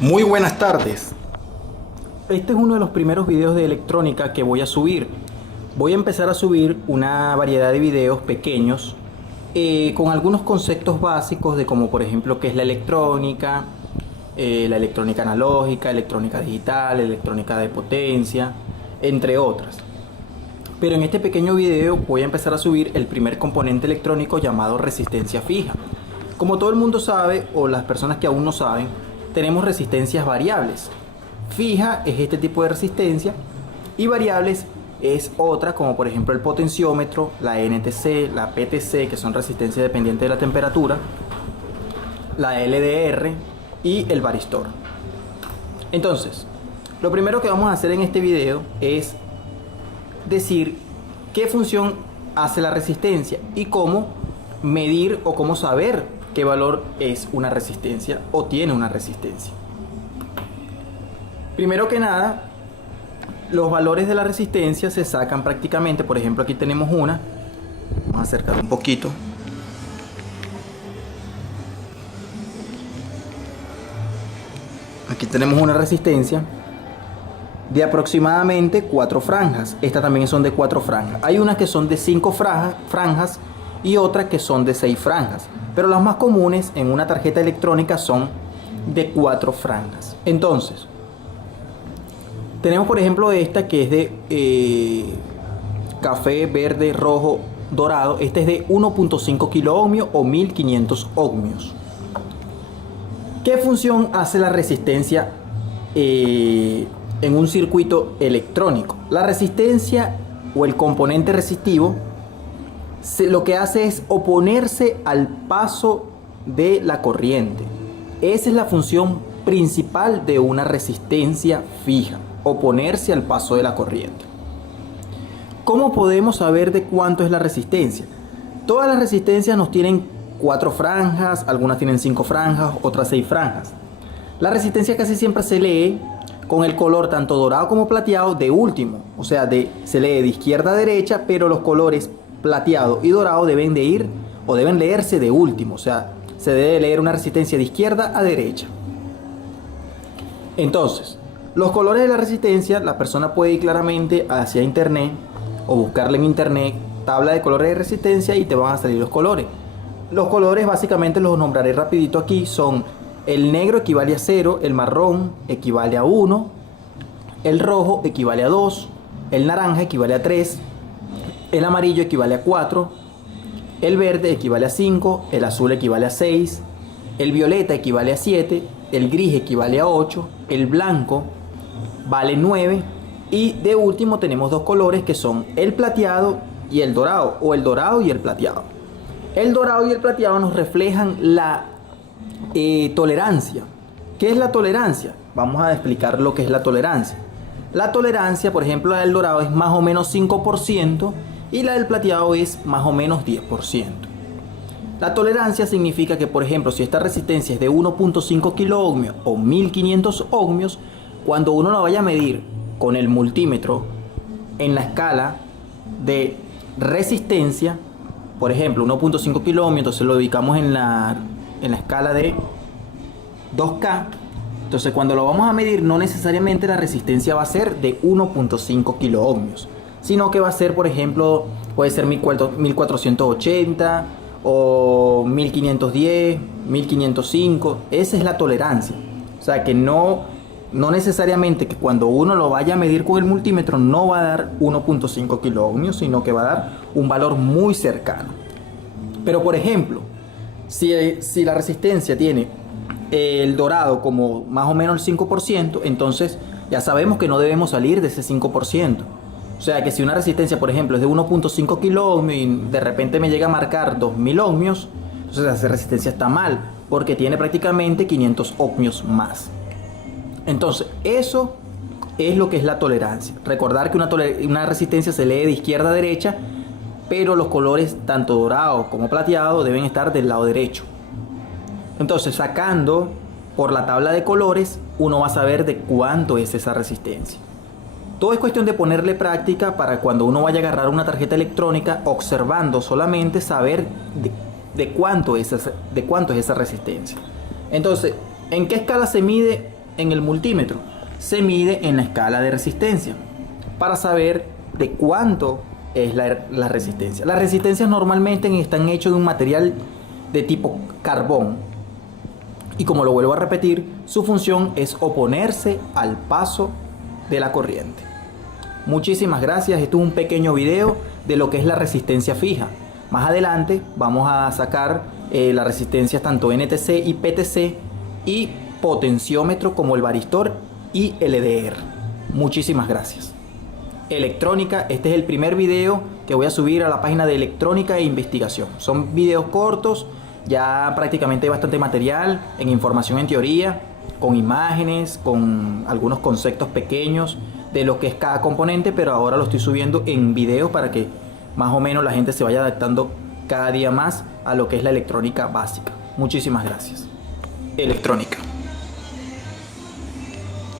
Muy buenas tardes. Este es uno de los primeros videos de electrónica que voy a subir. Voy a empezar a subir una variedad de videos pequeños con algunos conceptos básicos de como por ejemplo qué es la electrónica analógica, electrónica digital, electrónica de potencia, entre otras. Pero en este pequeño video voy a empezar a subir el primer componente electrónico llamado resistencia fija. Como todo el mundo sabe, o las personas que aún no saben, tenemos resistencias variables. Fija es este tipo de resistencia y variables es otra, como por ejemplo el potenciómetro, la NTC, la PTC, que son resistencias dependientes de la temperatura, la LDR y el varistor. Entonces, lo primero que vamos a hacer en este video es decir qué función hace la resistencia y cómo medir o cómo saber qué valor es una resistencia o tiene una resistencia. Primero que nada, los valores de la resistencia se sacan prácticamente, por ejemplo aquí tenemos una, vamos a acercar un poquito. Aquí tenemos una resistencia de aproximadamente 4 franjas. Estas también son de 4 franjas. Hay unas que son de 5 franjas y otras que son de 6 franjas. Pero las más comunes en una tarjeta electrónica son de 4 franjas. Entonces, tenemos por ejemplo esta que es de café, verde, rojo, dorado. Este es de 1.5 kiloohmios o 1500 ohmios. ¿Qué función hace la resistencia en un circuito electrónico? La resistencia o el componente resistivo lo que hace es oponerse al paso de la corriente. Esa es la función principal de una resistencia fija, oponerse al paso de la corriente. ¿Cómo podemos saber de cuánto es la resistencia? Todas las resistencias nos tienen 4 franjas, algunas tienen 5 franjas, otras 6 franjas. La resistencia casi siempre se lee con el color tanto dorado como plateado de último, o sea, se lee de izquierda a derecha, pero los colores plateado y dorado deben leerse de último, o sea, se debe leer una resistencia de izquierda a derecha. Entonces, los colores de la resistencia, la persona puede ir claramente hacia internet o buscarle en internet tabla de colores de resistencia y te van a salir los colores. Los colores básicamente los nombraré rapidito aquí, son el negro equivale a 0, el marrón equivale a 1, el rojo equivale a 2, el naranja equivale a 3, el amarillo equivale a 4, el verde equivale a 5, el azul equivale a 6, el violeta equivale a 7, el gris equivale a 8, el blanco vale 9 y de último tenemos dos colores que son el plateado y el dorado, o el dorado y el plateado. El dorado y el plateado nos reflejan la tolerancia. ¿Qué es la tolerancia? Vamos a explicar lo que es la tolerancia. La tolerancia, por ejemplo, la del dorado es más o menos 5% y la del plateado es más o menos 10%. La tolerancia significa que, por ejemplo, si esta resistencia es de 1.5 kiloohmios o 1500 ohmios, cuando uno la vaya a medir con el multímetro en la escala de resistencia, por ejemplo, 1.5 kiloohmios, entonces lo ubicamos en la escala de 2K. Entonces, cuando lo vamos a medir, no necesariamente la resistencia va a ser de 1.5 kiloohmios, sino que va a ser, por ejemplo, puede ser 1480 o 1510, 1505. Esa es la tolerancia. O sea que no necesariamente que cuando uno lo vaya a medir con el multímetro no va a dar 1.5 kiloohmios, sino que va a dar un valor muy cercano. Pero por ejemplo, si la resistencia tiene el dorado como más o menos el 5%, entonces ya sabemos que no debemos salir de ese 5%. O sea que si una resistencia, por ejemplo, es de 1.5 kiloohmios y de repente me llega a marcar 2000 ohmios, entonces esa resistencia está mal, porque tiene prácticamente 500 ohmios más. Entonces, eso es lo que es la tolerancia. Recordar que una resistencia se lee de izquierda a derecha, pero los colores tanto dorado como plateado deben estar del lado derecho. Entonces, sacando por la tabla de colores, uno va a saber de cuánto es esa resistencia. Todo es cuestión de ponerle práctica para cuando uno vaya a agarrar una tarjeta electrónica, observando solamente saber de cuánto es esa resistencia. Entonces, ¿en qué escala se mide en el multímetro. Se mide en la escala de resistencia para saber de cuánto es la resistencia. Las resistencias normalmente están hechas de un material de tipo carbón. Y como lo vuelvo a repetir, su función es oponerse al paso de la corriente. Muchísimas gracias. Esto es un pequeño video de lo que es la resistencia fija. Más adelante vamos a sacar las resistencias tanto NTC y PTC y potenciómetro como el varistor y LDR. Muchísimas gracias. Electrónica, este es el primer video que voy a subir a la página de Electrónica e Investigación. Son videos cortos, ya prácticamente hay bastante material en información en teoría, con imágenes, con algunos conceptos pequeños de lo que es cada componente, pero ahora lo estoy subiendo en videos para que más o menos la gente se vaya adaptando cada día más a lo que es la electrónica básica. Muchísimas gracias. Electrónica.